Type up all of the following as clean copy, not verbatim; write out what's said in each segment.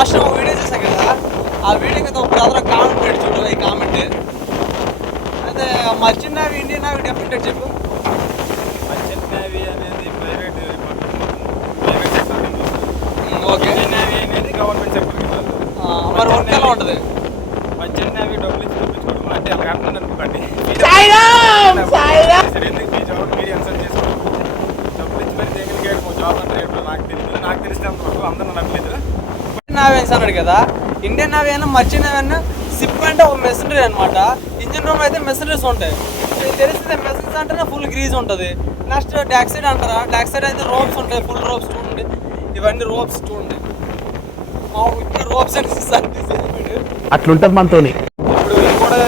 Last time ఒక video చేశాను కదా, ఆ వీడియో కదా ఒక బ్రదర్ కామెంట్ పెట్టి చూడు. ఈ కామెంట్ అదే merchant navy Indian navy different చెప్పు. మర్చెంట్ నేవీ అనేది ప్రైవేట్ సెక్టర్ కింద వస్తుంది. ఓకే. ఇండియన్ నేవీ అనేది గవర్నమెంట్ సెక్టర్ కింద వస్తుంది. మరి వర్క్ ఎలా ఉంటుంది? మర్చెంట్ నేవీ డబ్బులు ఇచ్చి చూపించుకోవడం అంటే అలా కట్టండి అనుకోకండి. ఎందుకు మీ జాబ్ మీరు ఎన్సర్ చేసుకోండి. డబ్బులు ఇచ్చి మరి దగ్గరికి జాబ్ అంటే నాకు తెలియదు. నాకు తెలిసినంత వరకు అందరూ నమ్మలేదు. నేవీ అన్నాడు కదా, ఇండియన్ నేవీ అయినా మర్చెంట్ నేవీ అయినా షిప్ అంటే ఒక మెషినరీ అనమాట. ఇంజిన్ రూమ్ అయితే మెషినరీస్ ఉంటాయి. తెలిసిందే మెషినరీస్ అంటేనే ఫుల్ గ్రీజ్ ఉంటుంది. నెక్స్ట్ డాక్ సైడ్ అంటారా, డాక్ సైడ్ అయితే రోప్స్ ఉంటాయి, ఫుల్ రోప్స్ చూడండి. ఇవన్నీ రోప్స్ చూడండి, ఇప్పుడు రోప్స్ అట్లుంటది మనతోని. ఇప్పుడు ఇది కూడా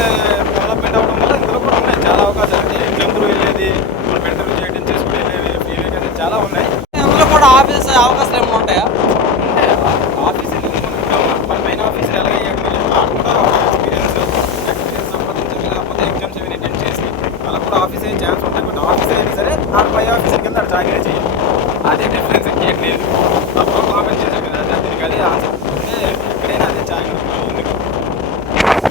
డెవలప్మెంట్ అవ్వడం వల్ల ఇందులో కూడా ఉన్నాయి చాలా అవకాశాలు. జంతువులు వెళ్ళేది, మనం ఇంటర్వ్యూ చేయడం చేసుకుని వెళ్ళేది, ఫ్రీవే కదా చాలా ఉన్నాయి. అందులో కూడా ఆఫీస్ అవకాశాలు ఏమైనా ఉంటాయా? ఆఫీస్ మన మెయిన్ ఆఫీసులు ఎలా అయ్యాడు కూడా ఎక్స్పీరియన్స్ సంపాదించాలి. లేకపోతే ఎగ్జామ్స్ ఏమైనా అటెండ్ చేసి అలా కూడా ఆఫీస్ అయ్యే ఛాన్స్ ఉంటాయి. బట్ ఆఫీస్ అయినా సరే ఆ పై ఆఫీసర్ కింద జాగ్రత్త చేయాలి. అదే డిఫరెన్స్ ఇంకేం లేదు. అప్పుడు కామెంట్ చేశాను కదా, దీనికి అదే ఆన్సర్. ఎక్కడైనా అదే జాగ్రత్త.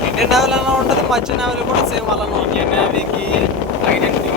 ఇండియన్ నేవీలో ఎలా ఉంటుంది, మర్చెంట్ నేవీలో కూడా సేమ్ అలానే ఉంటుంది. Indian నేవీకి identity